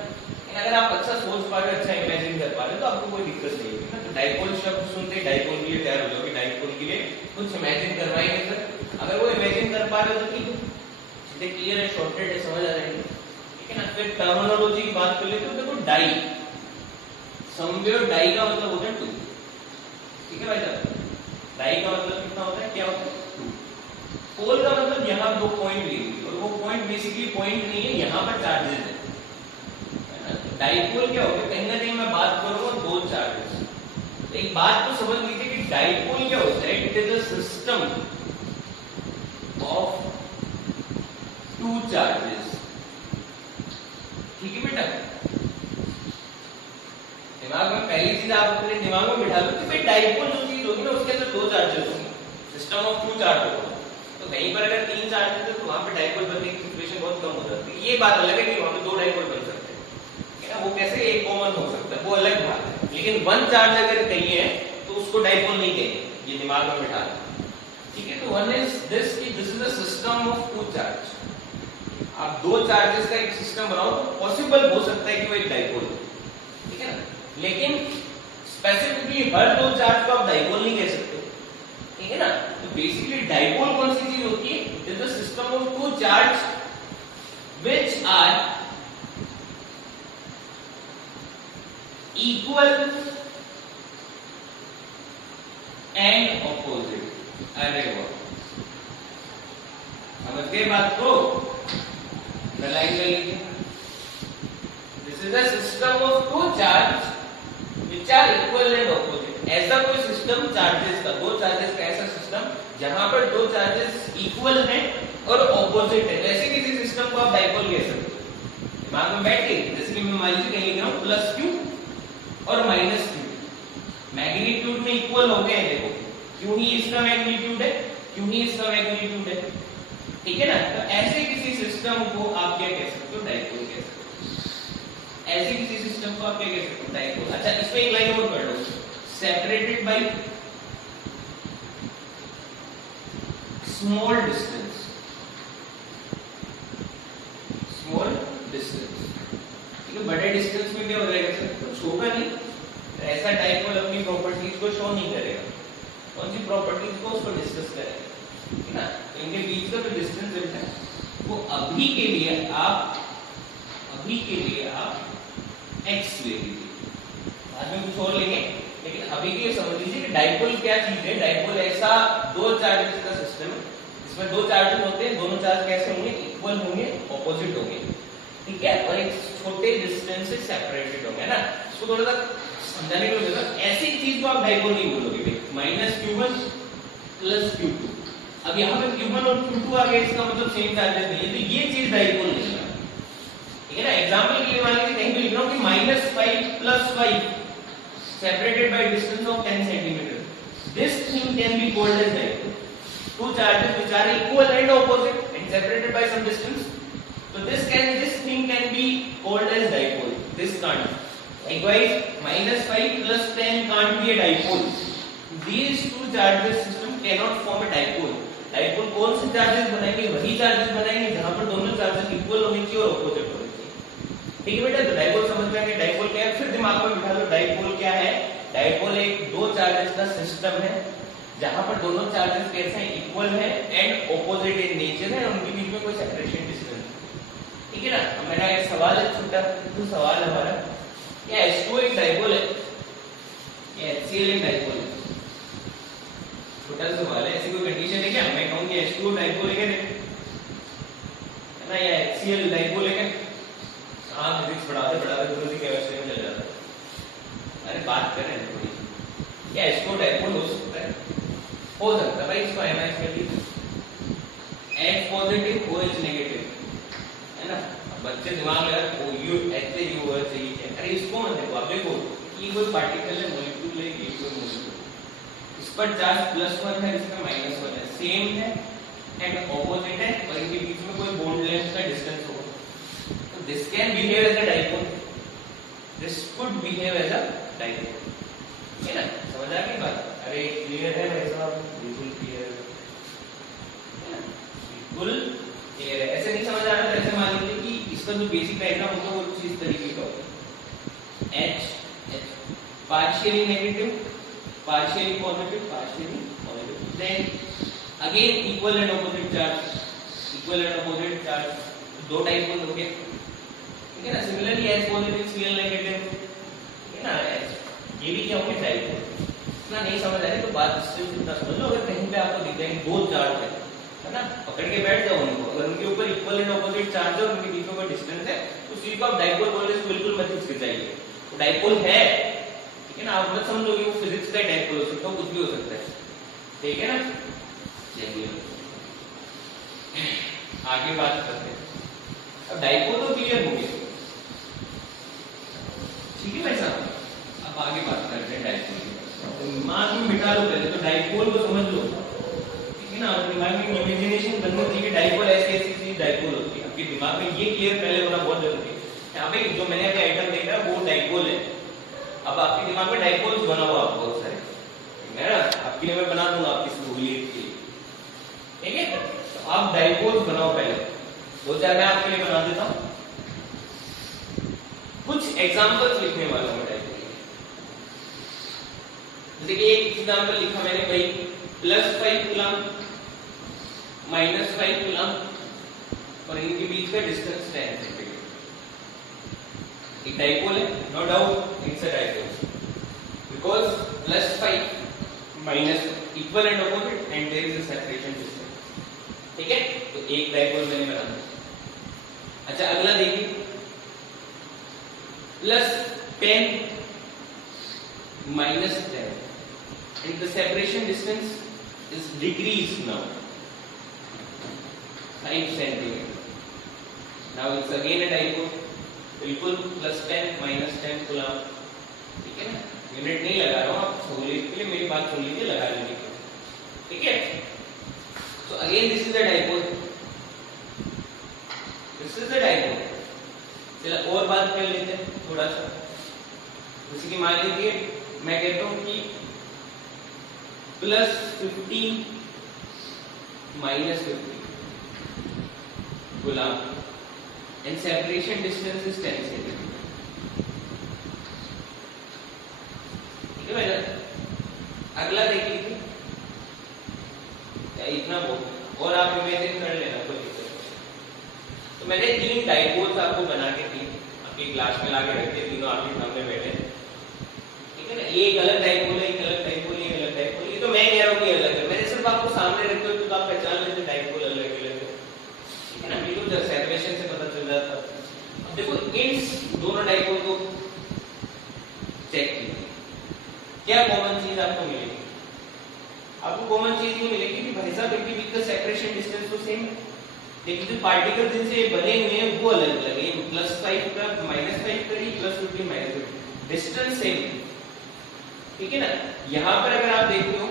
अगर आप अच्छा सोच पा रहे, अच्छा इमेजिन कर पा रहे तो आपको कोई दिक्कत नहीं होगी ना। तो डाइपोल शब्द सुनते डाइपोल के लिए तैयार हो जाओगे, डाइपोल के लिए कुछ इमेजिन करवाएंगे सर। अगर वो इमेजिन कर पा रहे हो तो ठीक है, सीधे क्लियर है, शॉर्टेड है, समझ आ जाएंगे, ठीक है ना। फिर टर्मिनोलॉजी की बात कर लेते हो, देखो डाई, समवेयर डाई का मतलब होता है टू, ठीक है भाई साहब। डाई का मतलब कितना होता है, क्या होता है, टू। पोल का मतलब यहाँ दो पॉइंट ली हुई, और वो पॉइंट बेसिकली पॉइंट नहीं है, यहाँ पर चार्जेस है। डाइपोल क्या होता है, कहीं ना कहीं मैं बात करूंगा दो चार्जेस। एक बात तो समझ लीजिए कि डाइपोल क्या होता है, it is a system of two charges, ठीक है बेटा। दिमाग में पहली चीज आप अपने दिमाग में बिठा लो कि भाई डाइपोल जो चीज होगी ना उसके अंदर दो चार्जेस होंगे, सिस्टम ऑफ टू चार्ज होगा। तो कहीं पर अगर तीन चार्जेस है तो वहां पे डाइपोल बनने की सिचुएशन बहुत कम हो जाती है। ये बात अलग है कि वहां पे दो डाइपोल बन सकते हैं, वो कैसे एक कॉमन हो सकता है, वो अलग बात है। लेकिन वन चार्ज अगर कहिए तो उसको डाइपोल नहीं कहेंगे, ये दिमाग में बिठा लो, ठीक है। तो one is this is a system of two charge. आप दो चार्जेस का एक सिस्टम बनाओ तो पॉसिबल हो सकता है कि वो एक डाइपोल हो, ठीक है ना। लेकिन स्पेसिफिकली हर दो चार्ज को आप डाइपोल नहीं कह सकते, ठीक है ना। तो बेसिकली डाइपोल कौन सी चीज होती है, it is the system of two charge which are equal and opposite. अरे वाह, समझ गए बात को, लाइन ले लीजिए। This is a system of two charge which are equal and opposite. ऐसा कोई सिस्टम चार्जेस का, दो चार्जेस का ऐसा सिस्टम जहां पर दो चार्जेस इक्वल हैं और ऑपोजिट है, ऐसे किसी सिस्टम को आप डाइपोल कह सकते हो। दिमाग में बैठ गई, जैसे कि मैं मान लीजिए कहीं लिख रहा हूं प्लस क्यू और माइनस क्यू, मैग्नीट्यूड में इक्वल हो गए हैं, देखो क्यों ही इसका मैग्नीट्यूड है, क्यों ही इसका मैग्नीट्यूड है, ठीक है ना। तो ऐसे किसी सिस्टम को आप क्या कह सकते हो, डाइपोल कह सकते हो। ऐसे किसी सिस्टम को आप क्या कह सकते हो, डाइपोल। अच्छा, इसमें एक लाइन और पढ़ लो, separated by small distance, small distance, ठीक है। बड़े डिस्टेंस में क्या हो जाएगा सर, कुछ होगा नहीं, तो ऐसा डाइपोल अपनी प्रॉपर्टीज को शो नहीं करेगा। कौन सी प्रॉपर्टीज को, उसको डिस्कस करेगा, ठीक है ना। तो इनके बीच का जो डिस्टेंस है वो अभी के लिए आप x ले लीजिए, बाद में कुछ और लेंगे, लेकिन अभी के लिए समझ लीजिए कि डाइपोल क्या चीज है। डाइपोल ऐसा दो चार्जेस का सिस्टम है, इसमें दो चार्जेस होते हैं, दोनों चार्ज कैसे होंगे, इक्वल होंगे, ऑपोजिट होंगे, ठीक है, और एक छोटे डिस्टेंस से सेपरेटेड होंगे ना। इसको थोड़ा सा समझाने के लिए ऐसी चीज को आप डाइपोल नहीं बोलोगे, माइनस q1 प्लस q2। अब यहाँ पे q1 और q2 आ गए, इसका मतलब सेम चार्जेस नहीं है, तो ये चीज डाइपोल नहीं है, ठीक है ना। एग्जांपल के लिए मान लीजिए कहीं भी लिख रहा हूं कि -5 + 5 separated by distance of 10 centimeter, this thing can be called as dipole. Two charges which are equal and opposite and separated by some distance, so this thing can be called as dipole. This can't. Likewise, -5 + 10 can't be a dipole. These two charges system cannot form a dipole. Dipole कौन से charges बनाएंगे, वही charges बनाएंगे जहां पर दोनों charges equal होने चाहिए और ऑपोजिट होने चाहिए। ठीक है बेटा, तो डाइपोल समझ में आ गया। डाइपोल क्या है, फिर दिमाग में बिठा लो, डाइपोल क्या है। डाइपोल एक दो चार्जेस का सिस्टम है जहां पर दोनों चार्जेस कैसे हैं, इक्वल है एंड ऑपोजिट इन नेचर है, उनके बीच में कोई सेपरेशन डिस्टेंस। ठीक है ना। अब मेरा एक सवाल है, छोटा तो सवाल हमारा, क्या H2 एक डाइपोल है, क्या HCl एक डाइपोल है? छोटा सा सवाल है, ऐसी कोई कंडीशन है क्या मैं कहूं कि H2 डाइपोल है क्या नहीं, है ना, या HCl डाइपोल है क्या? हाँ फिजिक्स पढ़ाते दूसरी केमिस्ट्री में चल जाता है। अरे बात कर रहे हैं थोड़ी, क्या H2 डाइपोल हो सकता है? हो सकता है भाई, इसको NaOH कर लीजिए, H पॉजिटिव OH नेगेटिव, है ना। बच्चे दिमाग लगा HU चाहिए क्या, अरे इसको मत देखो, आप देखो कि कोई पार्टिकल है, मॉलिक्यूल है, ये कोई मॉलिक्यूल, इस पर चार्ज +1 है, इसमें -1 है, सेम है एंड ऑपोजिट है और इनके बीच में कोई बॉन्ड लेंथ का डिस्टेंस होगा, तो this can behave as a dipole, this could behave as a dipole, है ना। समझ आ गई बात? अरे क्लियर है भाई साहब, बिल्कुल क्लियर है ना, बिल्कुल क्लियर है। ऐसे नहीं समझ आ रहा तो ऐसे मान लीजिए कि इसका जो बेसिक डायग्राम होगा वो कुछ इस तरीके का होगा, H partially negative, partially positive, partially positive, then again equal and opposite charge, equal and opposite charge, दो डाइपोल हो गए, ठीक है ना। Similarly H positive Cl negative, ठीक है ना, ये भी क्या हो गया डाइपोल। इतना नहीं समझ आ रही तो बात सिर्फ इतना समझ लो, अगर कहीं पे आपको दिख जाएंगे दो चार्ज है ना, पकड़ के बैठ जाओ उनको, अगर उनके ऊपर इक्वल एंड ऑपोजिट चार्ज है और उनके बीच में कोई डिस्टेंस है तो उसी को आप डाइपोल बोलने से बिल्कुल मत हिचकिचाइए, तो डाइपोल है, ठीक है ना। आप मत समझोगे वो फिजिक्स का डाइपोल हो सकता है, कुछ भी हो सकता है, ठीक है ना। चलिए आगे बात करते हैं। अब डाइपोल तो क्लियर हो गया, ठीक है भाई साहब। अब आगे बात करते हैं डाइपोल की, दिमाग में बिठा लो पहले तो डाइपोल को समझ लो, ठीक है ना। और दिमाग में इमेजिनेशन बननी चाहिए कि डाइपोल ऐसी ऐसी चीज डाइपोल होती है, आपके दिमाग में ये क्लियर पहले होना बहुत जरूरी है। यहाँ पे जो मैंने अभी आइटम देखा वो डाइपोल है, अब आपके दिमाग में डाइपोल्स बना हुआ बहुत सारे, है ना, आपके लिए मैं बना दूंगा आपकी सहूलियत के लिए, ठीक है। तो आप डाइपोल्स बनाओ पहले, वो चाहे मैं आपके लिए बना देता हूँ, कुछ एग्जांपल्स लिखने वाला हूँ डाइपोल। जैसे कि एक एग्जांपल लिखा मैंने भाई, +5 कूलम -5 कूलम और इनके बीच का डिस्टेंस 10 सेंटीमीटर, एक डाइपोल है, no doubt it's a dipole because +5 equal and opposite and there is a separation distance, ठीक है। तो एक डाइपोल मैंने बना दिया। अच्छा अगला देखिए, +10 -10 and the separation distance is decreased now 5 centimeter. Now it's again a dipole, बिल्कुल +10 -10 कूलम, ठीक है ना। यूनिट नहीं लगा रहा हूँ, आप सहूलियत के लिए मेरी बात सुन लीजिए, लगा लीजिए, ठीक है। तो again this is the dipole, this is the dipole. चलो और बात कर लेते हैं थोड़ा सा, जैसे कि मान लीजिए मैं कहता हूँ कि +15 -50 coulomb and separation distance is 10 centimeter, ठीक है भाई। अगला देख लीजिए, इतना बहुत और आप इमेजिन कर लेना, कोई दिक्कत नहीं। तो मैंने 3 डाइपोल्स आपको बना के दी, आपकी क्लास में लाके रख दिए, तीनों आपके सामने बैठे, ठीक है ना। ये एक अलग डाइपोल है, एक अलग डाइपोल, ये अलग डाइपोल, ये तो मैं कह रहा हूँ कि अलग है, मैंने सिर्फ आपको सामने रख दिया तो आप पहचान लेते डाइपोल अलग अलग है, ठीक है ना। बिल्कुल सेपरेशन से पता चल जाता। अब देखो इन दोनों डाइपोल को चेक कीजिए, क्या कॉमन चीज आपको मिलेगी? आपको कॉमन चीज ये मिलेगी कि भाई साहब इनके बीच का सेपरेशन डिस्टेंस तो सेम है, लेकिन जो पार्टिकल जिनसे बने हुए हैं वो अलग अलग है। +5 का -5 करिए, +15 -50, डिस्टेंस सेम है, ठीक है ना। यहाँ पर अगर आप देखते हो,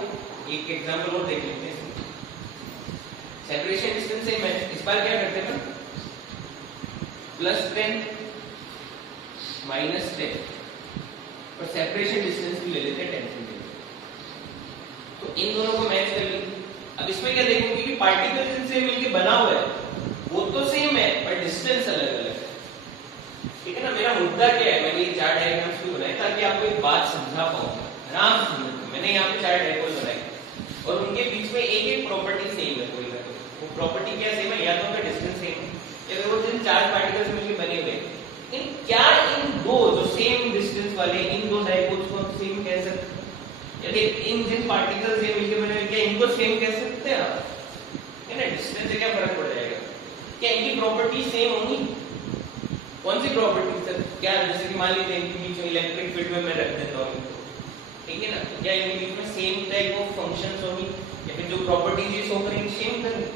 एक एग्जांपल और देख लेते हैं, सेपरेशन डिस्टेंस सेम है, इस बार क्या करते हैं ना, +10 -10 और सेपरेशन डिस्टेंस भी ले लेते हैं 10 सेंटीमीटर। तो इन दोनों को मैच कर लीजिए। अब इसमें क्या देखोगे कि पार्टिकल जिनसे मिलके बना हुआ है वो तो सेम है पर डिस्टेंस अलग अलग है। ठीक है ना। मेरा मुद्दा क्या है, मैंने ये चार डायग्राम्स क्यों बनाए ताकि आपको एक बात समझा पाऊं, आराम से समझ। मैंने यहाँ पे चार डायपोल बनाए और उनके बीच में एक एक प्रॉपर्टी सेम है कोई ना कोई। वो प्रॉपर्टी क्या सेम है, या तो उनका डिस्टेंस सेम है, या फिर वो जिन चार पार्टिकल्स मिलके बने हुए हैं क्या इन दो जो सेम डिस्टेंस वाले इन दो डायपोल्स को हम सेम कह सकते हैं? यदि इन जिन पार्टिकल्स से मिलके बने हुए क्या इनको सेम कह सकते हैं आप? है ना। डिस्टेंस से क्या फर्क पड़ जाएगा? क्या इनकी प्रॉपर्टी सेम होंगी? कौन सी प्रॉपर्टी सर? क्या जैसे कि मान लीजिए इनके बीच में इलेक्ट्रिक फील्ड में मैं रख देता हूँ, ठीक है ना, क्या इनके बीच में सेम टाइप ऑफ फंक्शंस होंगी या फिर जो प्रॉपर्टीज ये शो करेंगी सेम करेंगे?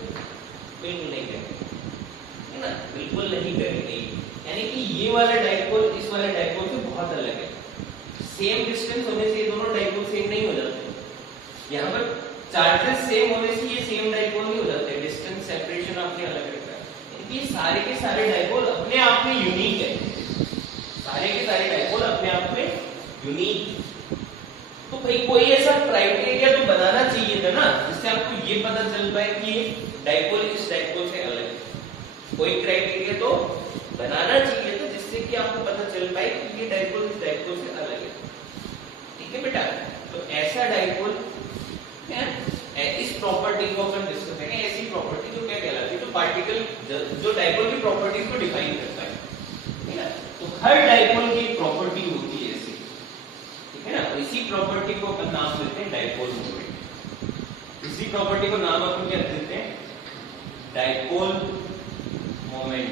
बिल्कुल नहीं करेंगे, है ना, बिल्कुल नहीं करेंगे। यानी कि ये वाला डायपोल इस वाले डायपोल से बहुत अलग है। सेम डिस्टेंस होने से ये दोनों डायपोल सेम नहीं हो जाते। यहाँ पर चार्जेस सेम होने से ये सेम डायपोल नहीं हो जाते, डिस्टेंस सेपरेशन आपके अलग रहता है। ये सारे के सारे डायपोल अपने आप में यूनिक है, सारे के सारे डायपोल अपने आप में यूनिक। तो भाई कोई ऐसा क्राइटेरिया तो बनाना चाहिए था ना जिससे आपको ये पता चल पाए कि ये डायपोल इस डायपोल से अलग है। कोई क्राइटेरिया तो बनाना चाहिए था जिससे कि आपको पता चल पाए कि ये डायपोल इस डायपोल से अलग है। ठीक है बेटा। तो ऐसा डायपोल इस प्रॉपर्टी को अपन डिस्कस करेंगे। ऐसी प्रॉपर्टी जो क्या कहलाती है, तो पार्टिकल जो डायपोल की प्रॉपर्टीज को डिफाइन करता है, ठीक है। तो हर डायपोल की एक प्रॉपर्टी होती है ऐसी, ठीक है ना। तो इसी प्रॉपर्टी को अपन नाम देते हैं डायपोल मोमेंट। इसी प्रॉपर्टी को नाम अपन क्या देते हैं, डायपोल मोमेंट।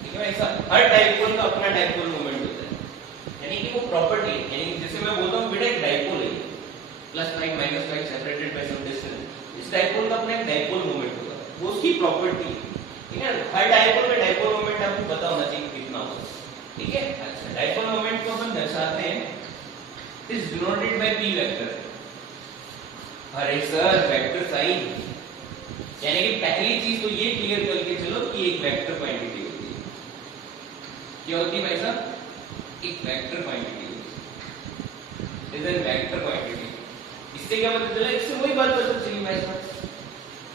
ठीक है। ऐसा हर डायपोल का अपना डायपोल मोमेंट होता है, यानी कि वो प्रॉपर्टी, यानी जैसे मैं बोलता हूँ बेटा एक डायपोल है plus five minus five separated by some distance, इस डायपोल का अपना एक डायपोल मोमेंट होगा, वो उसकी प्रॉपर्टी है। ठीक है। हर डायपोल में डायपोल मोमेंट आपको पता होना चाहिए कितना होगा। ठीक है। अच्छा, डायपोल मोमेंट को अपन दर्शाते हैं is denoted by p vector. अरे सर वेक्टर साइन, यानी कि पहली चीज तो ये क्लियर करके चलो कि एक वेक्टर क्वांटिटी होती है। क्या होती है भाई साहब? एक वेक्टर क्वांटिटी होती है, इज एन वेक्टर क्वांटिटी। इससे क्या पता चला? इससे वही बात पता चली भाई साहब।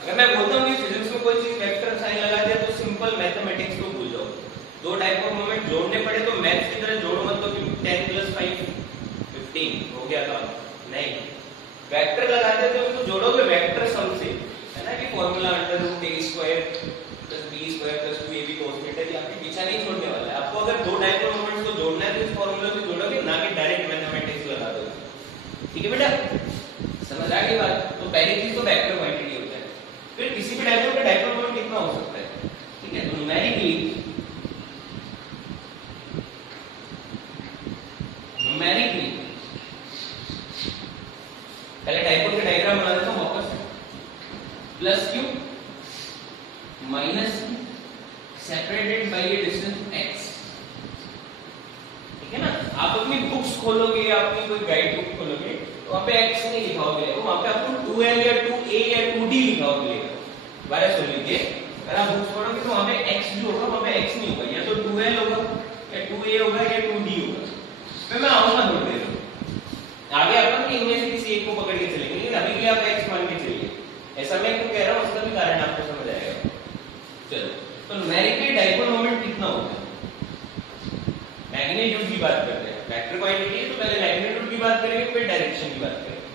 अगर मैं बोलता हूँ कि फिजिक्स में कोई चीज वेक्टर साइन लगा दिया तो सिंपल मैथमेटिक्स को भूल जाओ। दो डायपोल मोमेंट जोड़ने पड़े तो मैथ्स की तरह जोड़ो मत, तो 10 + 5 15 हो गया काम। नहीं, वेक्टर लगा देते हो तो जोड़ोगे वेक्टर सम से, है ना, कि formula √a² + b² + 2ab cos θ, ये आपके पीछा नहीं छोड़ने वाला है। आपको अगर दो डायपोल मोमेंट्स को जोड़ना है तो इस फार्मूला से जोड़ोगे, ना कि डायरेक्ट मैथमेटिक्स लगा दोगे। ठीक है बेटा, समझ आ गई बात? तो पहली चीज तो वेक्टर क्वांटिटी होता है। फिर किसी भी डायपोल का डायपोल मोमेंट कितना हो सकता है? ठीक है। तो न्यूमेरिकली पहले डायपोल का डायग्राम बना देता हूं वापस। +q -q separated by A distance x। ठीक है ना। आप अपनी बुक्स खोलोगे या अपनी कोई गाइड बुक खोलोगे तो वहां पे x नहीं लिखा होगा, वहां पे आपको 2l या 2a या 2d लिखा होगा। बारे सुन लीजिए, अगर आप बुक्स पढ़ोगे तो वहां पे x जो होगा वहां पे x नहीं होगा, या तो 2l होगा या 2a होगा या 2d होगा। फिर मैं आऊंगा थोड़ी देर आगे, अपन इनमें से किसी एक को पकड़ के चलेंगे, लेकिन अभी के लिए आप x मान के चलिए। ऐसा मैं क्यों कह रहा हूं उसका भी कारण आपको समझ आएगा। चलो, तो न्यूमेरिकली डायपोल मोमेंट कितना होगा? मैग्नीट्यूड की बात करते हैं। वेक्टर क्वांटिटी है तो पहले मैग्नीट्यूड की बात करेंगे, फिर डायरेक्शन की बात करेंगे।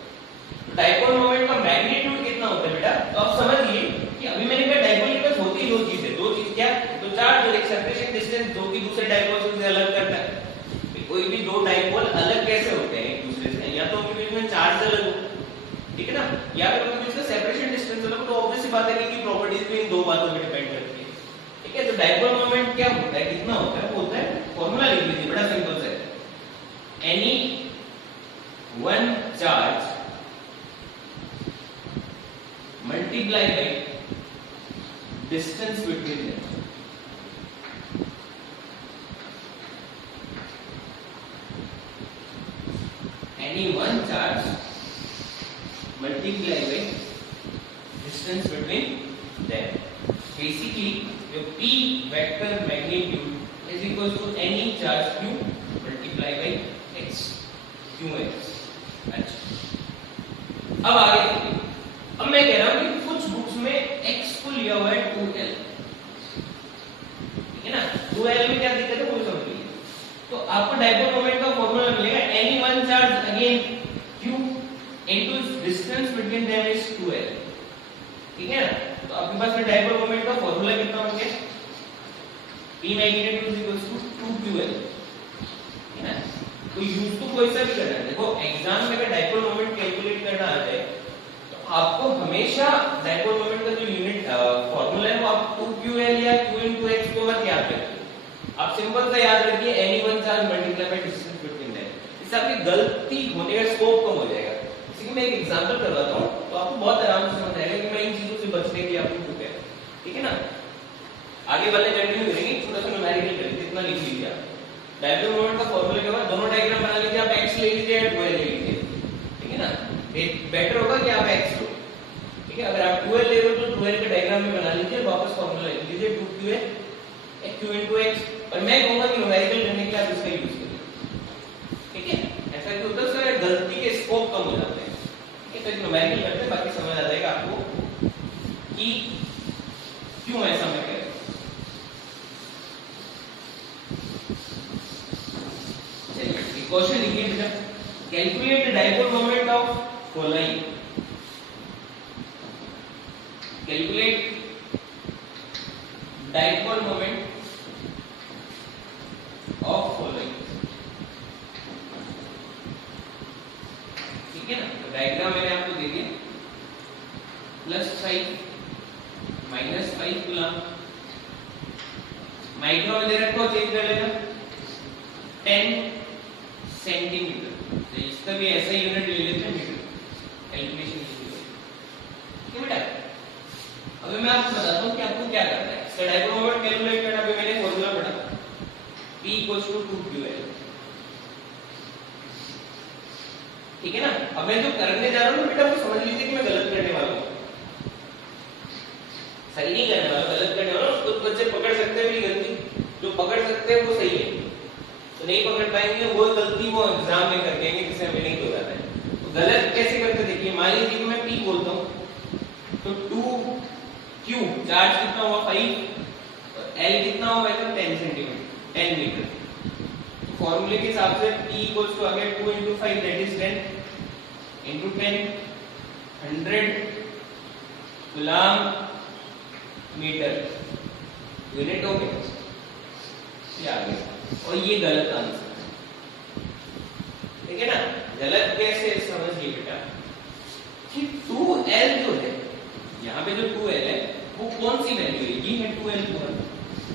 तो डायपोल मोमेंट का मैग्नीट्यूड कितना होता है बेटा? तो आप समझिए कि अभी मैंने कहा डायपोल के पास होती दो चीजें। दो चीज क्या? तो चार्ज और एक सेपरेशन डिस्टेंस, जो कि दूसरे डायपोल से अलग करता है। कोई भी दो डायपोल अलग कैसे होते हैं एक दूसरे से? या तो उनके बीच में चार्ज अलग हो, ठीक है ना, या फिर उनके बीच में सेपरेशन डिस्टेंस अलग। तो ऑब्वियस सी बात है कि प्रॉपर्टीज भी इन दो बातों पे डिपेंड करती है। ठीक है। तो डायपोल मोमेंट क्या होता है, कितना होता है? वो होता है, फॉर्मूला लिख लीजिए, बड़ा सिंपल सा है। Any one charge multiply by distance between them. Any one charge multiply by distance between them. Basically, your p vector magnitude is equals to any charge q multiply by x, qx. अच्छा, अब आगे देखिए। अब मैं मैं कह रहा हूं कि कुछ बुक्स में x को लिया हुआ है 2l, ठीक है ना। 2l में क्या दिक्कत है वो समझ लीजिए। तो आपको डाइपोल मोमेंट का फॉर्मूला मिलेगा any one charge again q into distance between them is 2l, ठीक है ना। तो आपके पास में डाइपोल मोमेंट का फॉर्मूला कितना हो गया, p magnitude is equal to 2ql, ठीक है ना। तो यूज तो कोई सा भी करना है। देखो एग्जाम में अगर डाइपोल मोमेंट कैलकुलेट करना आ जाए तो आपको हमेशा डाइपोल मोमेंट का जो यूनिट फार्मूला है वो आप 2ql या q into x को मत याद रखिए, आप सिंपल सा याद रखिए any one charge multiply by distance between them. इससे आपकी गलती होने का स्कोप कम हो जाएगा। इसी मैं एक एग्जांपल करवाता हूं तो आपको बहुत आराम से समझ आएगा कि मैं इन चीजों से बचने के लिए आपको क्यों कह रहा हूं, ठीक है ना। आगे वाले कंटिन्यू करेंगे, थोड़ा सा न्यूमेरिकल करेंगे, इतना लिख लीजिए आप। डाइपोल मोमेंट का फार्मूला के बाद दोनों डायग्राम बना लीजिए, आप x ले लीजिए या 2l ले लीजिए, ठीक है ना। बेटर होगा कि आप x लो, ठीक है। अगर आप 2l ले रहे हो तो 2l का डायग्राम भी बना लीजिए, वापस फार्मूला लिख लीजिए 2ql q into x, और मैं कहूंगा कि न्यूमेरिकल करने के लिए आप इसका यूज करिए, ठीक है। ऐसा क्यों होता है, गलती के स्कोप कम हो जाते हैं, ठीक है। तो न्यूमेरिकल करते हैं, बाकी समझ आ जाएगा आपको कि क्यों ऐसा मैं कह रहा हूं। क्वेश्चन लिखिए बेटा, calculate the dipole moment of following, calculate dipole moment of following, ठीक है ना। तो डायग्राम मैंने आपको दे दिया, +5 -5 कूलम, माइक्रो में दे रखा, चेक कर लेना 10 सेंटीमीटर, तो इसका भी ऐसा यूनिट ले लेते हैं मीटर, कैलकुलेशन कीजिए, ठीक है बेटा। अभी मैं आपको बताता हूं कि आपको क्या करना है। इसका डाइपोल मोमेंट कैलकुलेट करना, अभी मैंने फॉर्मूला पढ़ा p = 2ql, ठीक है ना। अब मैं जो करने जा रहा हूं बेटा वो समझ लीजिए कि मैं गलत करने वाला हूं, सही नहीं करने वाला, गलत करने वाला हूं। कुछ बच्चे पकड़ सकते हैं मेरी गलती, जो पकड़ सकते हैं वो सही है, तो नहीं पकड़ पाएंगे वो गलती वो एग्जाम में कर देंगे जिससे हमें नहीं हो जाता है। तो गलत कैसे करते देखिए, मान लीजिए कि मैं p बोलता हूं तो 2q चार्ज कितना हुआ 5, और l कितना हुआ तो 10 सेंटीमीटर 10 मीटर। तो फार्मूले के हिसाब से p इक्वल्स टू आ गया 2 into 5 that is 10 into 10 100 coulomb metre unit हो गया, ये आ गया। और ये गलत आंसर है, ठीक है ना। गलत कैसे समझिए बेटा कि 2l जो है यहाँ पे जो 2l है वो कौन सी वैल्यू है, ये है 2l पूरा,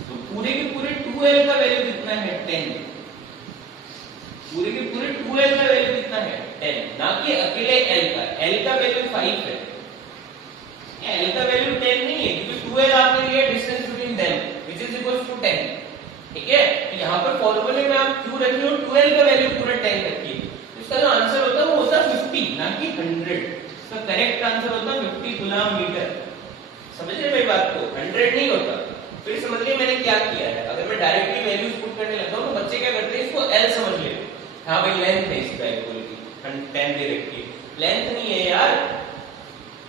तो पूरे के पूरे 2l का वैल्यू कितना है 10, पूरे के पूरे 2l का वैल्यू कितना है 10, ना कि अकेले l का। l का वैल्यू 5 है, l का वैल्यू 10 नहीं है क्योंकि 2l आपने लिया distance between them which is equal to 10, ठीक है। तो यहाँ पर फॉर्मूले में आप q रखिए और 12 का वैल्यू पूरा 10 रखिए, इसका जो आंसर होता है वो होता है 50 ना कि 100। इसका करेक्ट आंसर होता है 50 कूलम मीटर। समझ रहे मेरी बात को, 100 नहीं होता। फिर समझिए मैंने क्या किया है, अगर मैं डायरेक्टली वैल्यूज पुट करने लगता हूं तो बच्चे क्या करते हैं, इसको l समझ लेते हैं। हां भाई लेंथ है इसका डायपोल की 10 दे रखी है, लेंथ नहीं है यार,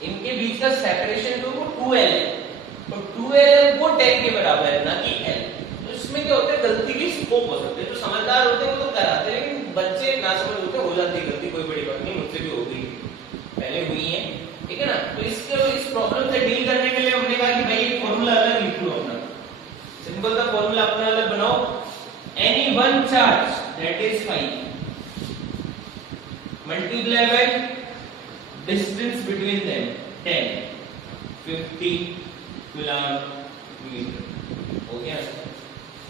इनके बीच का सेपरेशन जो वो 2l है, तो 2l वो 10 के बराबर है ना कि l। तो इसमें क्या होता है गलती की स्कोप हो सकती है, जो समझदार होते हैं वो तो कराते हैं, लेकिन बच्चे ना समझ होते हो जाती है गलती, कोई बड़ी बात नहीं, मुझसे भी हो गई पहले हुई है, ठीक है ना। तो इस प्रॉब्लम से डील करने के लिए हमने कहा कि भाई एक फॉर्मूला अलग लिख लो अपना, सिंपल सा फॉर्मूला अपना अलग बनाओ, any one charge that is 5 multiply by distance between them 10 50 coulomb metre, हो गया।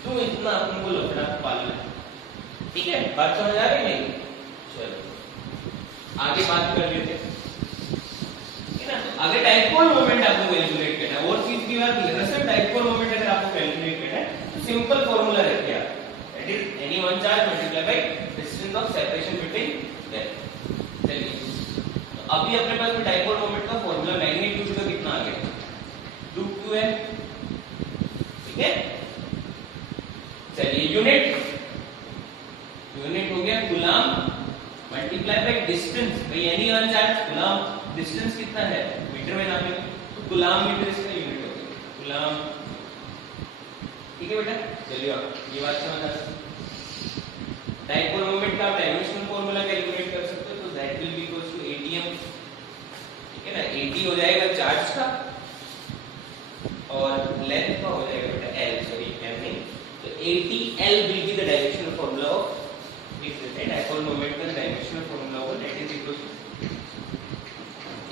तो इतना अपन को लफड़ा पालना, ठीक है। बात समझ आ रही नहीं, चलो आगे बात कर लेते हैं, ठीक है ना। आगे डाइपोल मोमेंट आपको कैलकुलेट करना है, और चीज की बात नहीं है, सिर्फ डाइपोल मोमेंट अगर आपको कैलकुलेट करना है तो सिंपल फॉर्मूला रखिए आप, that is any one charge multiply by distance of separation between them. चलिए तो अभी अपने पास में डाइपोल मोमेंट का फॉर्मूला मैग्नीट्यूड का कितना आ गया 2q है, ठीक है। चलिए यूनिट हो गया कूलम मल्टीप्लाई बाय डिस्टेंस, भाई any one charge coulomb, distance कितना है मीटर में नापेंगे तो कूलाम मीटर इसका यूनिट होगी, कूलाम। ठीक है बेटा, चलिए ये बात समझ आ गई। डाइपोल मोमेंट का डायमेंशनल फार्मूला कैलकुलेट कर सकते हो, तो that will be equals to ATM। ठीक है ना, AT हो जाएगा चार्ज का और लेंथ का हो जाएगा बेटा L, सॉरी M नहीं, तो ATL will be the dimensional formula of dipole moment का डायमेंशनल फार्मूला होगा, that is equal to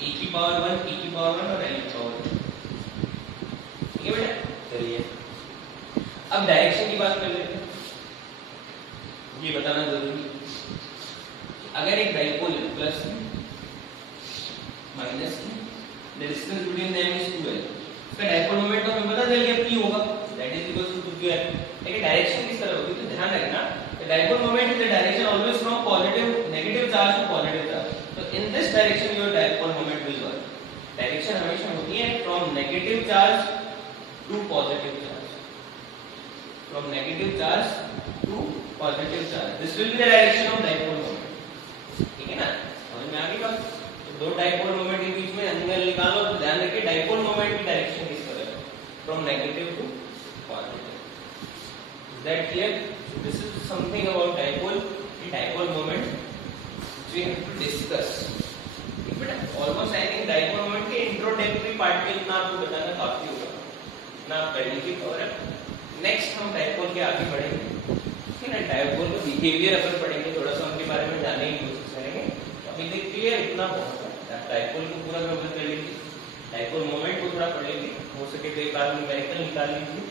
e की पावर 1 e की पावर 1 और l की पावर 1। ठीक है बेटा, चलिए अब डायरेक्शन की बात कर लेते हैं। ये बताना जरूरी है, अगर एक dipole plus minus the distance between them is 2l, इसका डाइपोल मोमेंट तो हमें पता चल गया p होगा, that is equal to 2l। लेकिन डायरेक्शन किस तरह होगी, तो ध्यान रखना dipole moment in the direction always from negative charge to positive charge. So in this direction your dipole moment will work. Direction हमेशा होती है from negative charge to positive charge. From negative charge to positive charge. This will be the direction of dipole moment. ठीक है ना, समझ में आ गई बात? तो दो dipole moment के बीच में एंगल निकालो तो ध्यान रखिए dipole moment की डायरेक्शन किस तरह है, from negative to positive. Is that clear? This is something about dipole moment which we have to discuss. But almost I think dipole moment के introductory part में इतना आपको बताना काफी होगा, ना पहले और नेक्स्ट हम dipole के आगे बढ़ेंगे। ठीक है ना, dipole का बिहेवियर अपन पढ़ेंगे, थोड़ा सा उनके बारे में जानने की कोशिश करेंगे। अभी देखिए इतना बहुत है, dipole को पूरा कवर कर लेंगे, dipole moment को थोड़ा पढ़ेंगे, हो सके तो एक बार न्यूमेरिकल निकाल लीजिए,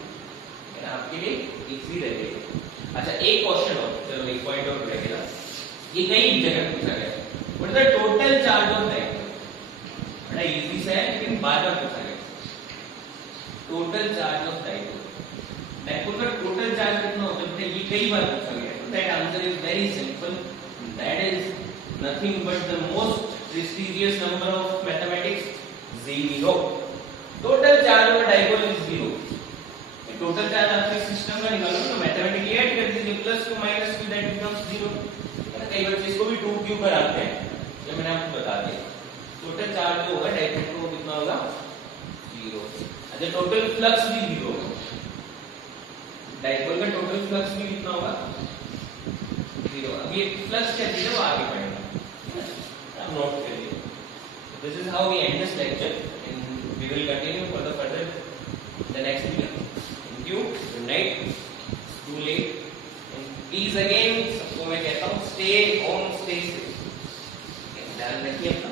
आपके लिए इजी रहेगा। अच्छा एक क्वेश्चन और, चलो एक पॉइंट और रहेगा, ये कई जगह पूछा गया, what is the total charge of dipole. बड़ा इजी सा है लेकिन बार बार पूछा गया, total charge of dipole, dipole का टोटल चार्ज कितना होता है, ये कई बार पूछा गया। That answer is very simple, that is nothing but the most prestigious number of mathematics, 0। Total charge of dipole is 0। Total charge आपके सिस्टम का निकालो तो मैथमेटिकली ऐड कर दीजिए, plus two minus two that becomes 0। कई बच्चे इसको भी 2q कराते हैं, ये मैंने आपको बता दिया। टोटल चार्ज जो होगा डाइपोल को कितना होगा, 0। अच्छा टोटल फ्लक्स भी 0 होगा, डाइपोल का टोटल फ्लक्स भी कितना होगा, 0। अब ये फ्लक्स क्या चीज है वो आगे पढ़ेंगे, आप नोट करिए। This is how we end this lecture and we will continue for the further the next video. Good night. It's too late. And please again, सबको मैं कहता हूँ stay home, stay safe. ध्यान रखिए अपना।